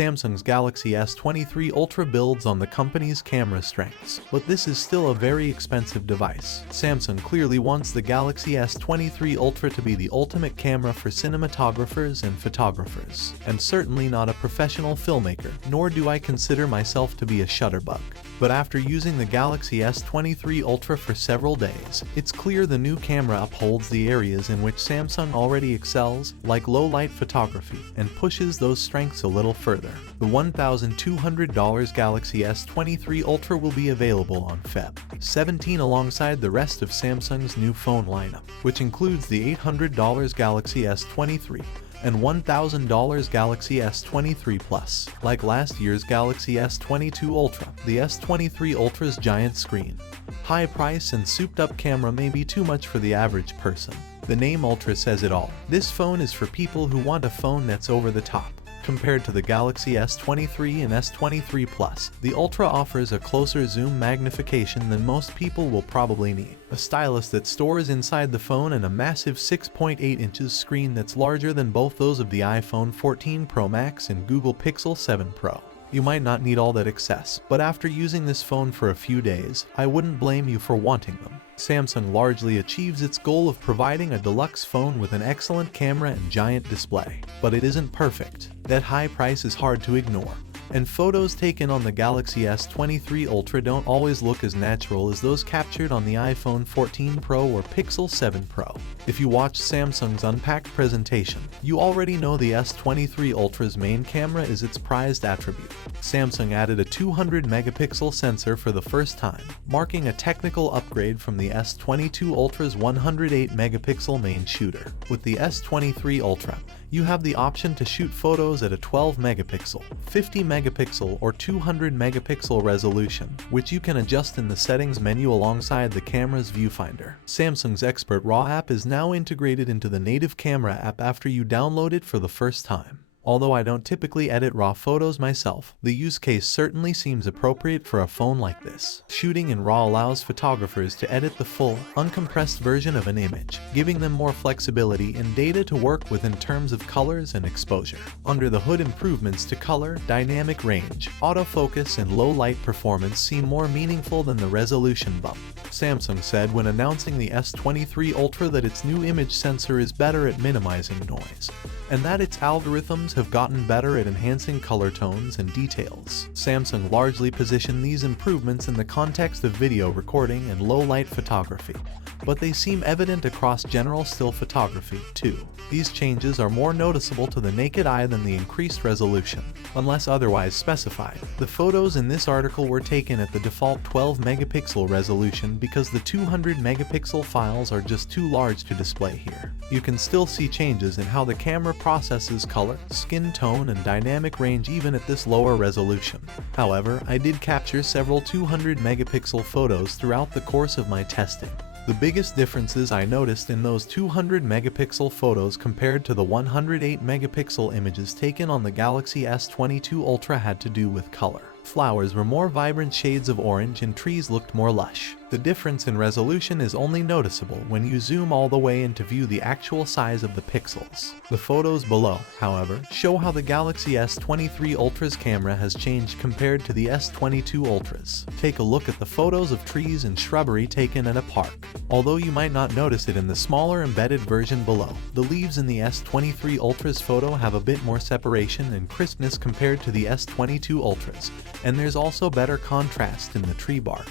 Samsung's Galaxy S23 Ultra builds on the company's camera strengths, but this is still a very expensive device. Samsung clearly wants the Galaxy S23 Ultra to be the ultimate camera for cinematographers and photographers, and certainly not a professional filmmaker, nor do I consider myself to be a shutterbug. But after using the Galaxy S23 Ultra for several days, it's clear the new camera upholds the areas in which Samsung already excels, like low-light photography, and pushes those strengths a little further. The $1,200 Galaxy S23 Ultra will be available on Feb. 17 alongside the rest of Samsung's new phone lineup, which includes the $800 Galaxy S23 and $1,000 Galaxy S23 Plus. Like last year's Galaxy S22 Ultra, the S23 Ultra's giant screen, high price and souped-up camera may be too much for the average person. The name Ultra says it all. This phone is for people who want a phone that's over the top. Compared to the Galaxy S23 and S23 Plus, the Ultra offers a closer zoom magnification than most people will probably need, a stylus that stores inside the phone, and a massive 6.8 inches screen that's larger than both those of the iPhone 14 Pro Max and Google Pixel 7 Pro. You might not need all that excess, but after using this phone for a few days, I wouldn't blame you for wanting them. Samsung largely achieves its goal of providing a deluxe phone with an excellent camera and giant display. But it isn't perfect. That high price is hard to ignore, and photos taken on the Galaxy S23 Ultra don't always look as natural as those captured on the iPhone 14 Pro or Pixel 7 Pro. If you watched Samsung's unpacked presentation, you already know the S23 Ultra's main camera is its prized attribute. Samsung added a 200-megapixel sensor for the first time, marking a technical upgrade from the S22 Ultra's 108-megapixel main shooter. With the S23 Ultra, you have the option to shoot photos at a 12-megapixel, 50-megapixel, or 200-megapixel resolution, which you can adjust in the settings menu alongside the camera's viewfinder. Samsung's Expert RAW app is now integrated into the native camera app after you download it for the first time. Although I don't typically edit RAW photos myself, the use case certainly seems appropriate for a phone like this. Shooting in RAW allows photographers to edit the full, uncompressed version of an image, giving them more flexibility and data to work with in terms of colors and exposure. Under the hood, improvements to color, dynamic range, autofocus, and low light performance seem more meaningful than the resolution bump. Samsung said when announcing the S23 Ultra that its new image sensor is better at minimizing noise, and that its algorithms have gotten better at enhancing color tones and details. Samsung largely positioned these improvements in the context of video recording and low-light photography, but they seem evident across general still photography, too. These changes are more noticeable to the naked eye than the increased resolution, unless otherwise specified. The photos in this article were taken at the default 12-megapixel resolution because the 200-megapixel files are just too large to display here. You can still see changes in how the camera processes color, skin tone, and dynamic range even at this lower resolution. However, I did capture several 200-megapixel photos throughout the course of my testing. The biggest differences I noticed in those 200-megapixel photos compared to the 108-megapixel images taken on the Galaxy S22 Ultra had to do with color. Flowers were more vibrant shades of orange and trees looked more lush. The difference in resolution is only noticeable when you zoom all the way in to view the actual size of the pixels. The photos below, however, show how the Galaxy S23 Ultra's camera has changed compared to the S22 Ultra's. Take a look at the photos of trees and shrubbery taken at a park. Although you might not notice it in the smaller embedded version below, the leaves in the S23 Ultra's photo have a bit more separation and crispness compared to the S22 Ultra's, and there's also better contrast in the tree bark.